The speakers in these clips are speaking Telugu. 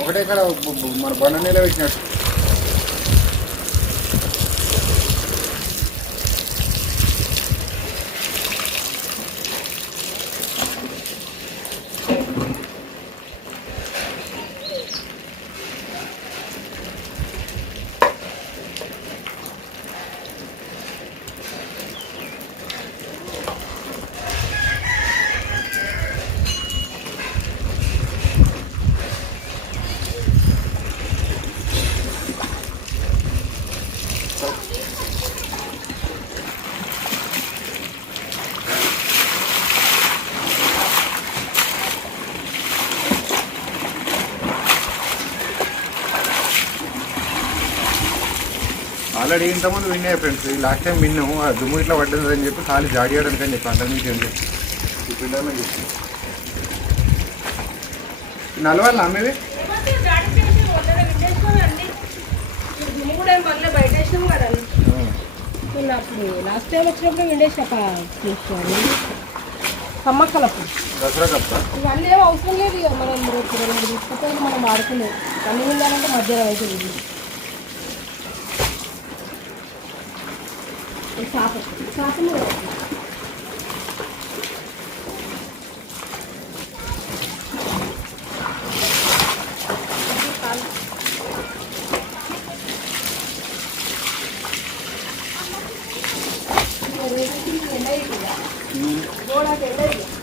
ఒకటే కాడ మన బండ నీళ్ళ పెట్టినట్టు ఆల్రెడీ ఇంతకుముందు విన్నాయి ఫ్రెండ్స్. ఈ లాస్ట్ టైం విన్నాము ఆ దుమ్ము ఇట్లా పడ్డది అని చెప్పి ఖాళీ జాడియడానికి అని చెప్పి అంతకు మీకు ఏంటి ఇప్పుడు చెప్పి. అమ్మేవి బయట కదా లాస్ట్ టైం వచ్చినప్పుడు విండేసిన కమ్మక్కలప్పుడు దసరా కప్ప. ఇవన్నీ ఏం అవసరం లేదు ఇక మనం రేపు అన్ని ఉండాలంటే మధ్యలో అవుతుంది Misafir. Misafir mi yok? Ahora que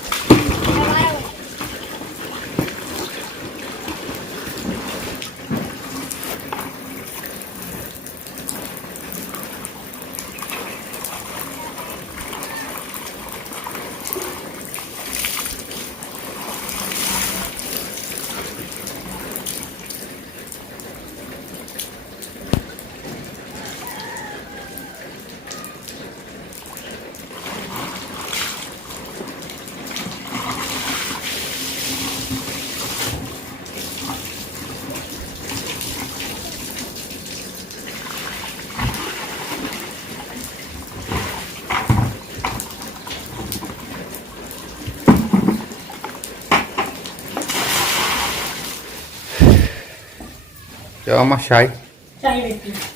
ఏమమ్మా షాయ్.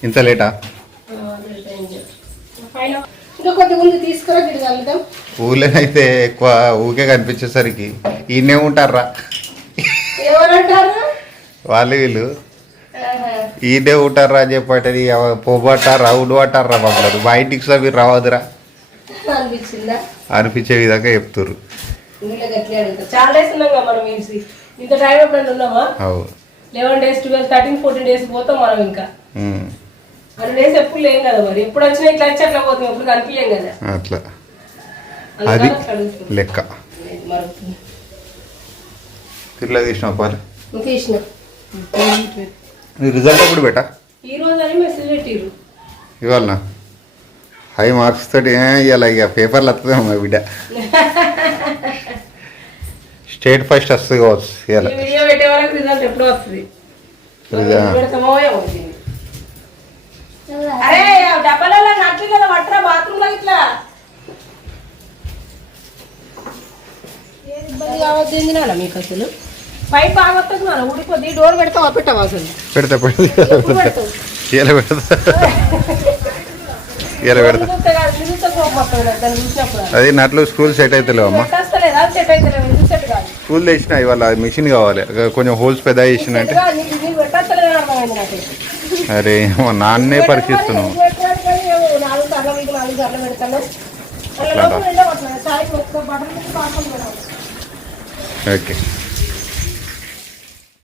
ఇంత లేటా? పైన ఇంకా కొద్ది ముందు తీసుకురా గిడి కలుగుతాం ఊళ్ళో అయితే ఎక్కువ ఊకే కనిపించేసరికి ఈయనే ఉంటారా వాళ్ళు వీళ్ళు. ఈడే ఉంటారా అని చెప్పేటది పొబ్బట్టారా ఉడబట్టారా బాబు మా ఇంటికి సార్ మీరు రావద్దురా. అనిపించే విధంగా అడుగుతా. చాలా eleven days twelve thirteen fourteen days పోతాం మనం ఇంకా. అన్ని డేస్ ఎప్పుడు లేం కదా మరి. ఎప్పుడు వచ్చినా ఇట్లా వచ్చి అట్లా పోతాం ఎప్పుడు కనిపించలేం కదా. అట్లా. అది. లెక్క. లేదు, మరుగుతుంది. తిరిగి తీసిన పాలు? ఇంకా ఇచ్చిన నీ రిజల్ట్ ఎప్పుడు బేటా? ఈ రోజు అని మెసేజ్ పెట్టిర్రు. ఇవాళ హై మార్క్స్ తోటి ఇవాళ ఇక పేపర్లు వస్తుందేమో బిడ్డ. స్టేట్ ఫస్ట్ వస్తుంది కావచ్చు ఇవాళ ఈ వీడియో పెట్టే వరకు రిజల్ట్ ఎప్పుడు వస్తుంది. రిజల్ట్. పెడతామో ఏమో దీన్ని. అరే ఆ డబ్బాలలో నట్లు కదా పట్టరా బాత్రూమ్లో ఇట్లా. ఏ ఇబ్బంది కావద్దు ఏంది నాన్న మీకు అసలు? పైప్ ఆగొస్తుంది నాన్న ఊడిపోద్ది. డోర్ పెడతావా పెట్టవా అసలు? పెడతా పెడతా. పెడతా. పెడతా. అది నట్లు స్కూల్ సెట్ అవుతలేవు అమ్మా. సెట్ అయితే కాదు. స్కూల్ తెచ్చిన ఇవాళ మిషన్ కావాలి కొంచెం హోల్స్ పెద్ద చేసిన అంటే అరే మా నాన్నే పరిచిస్తున్నావు ఓకే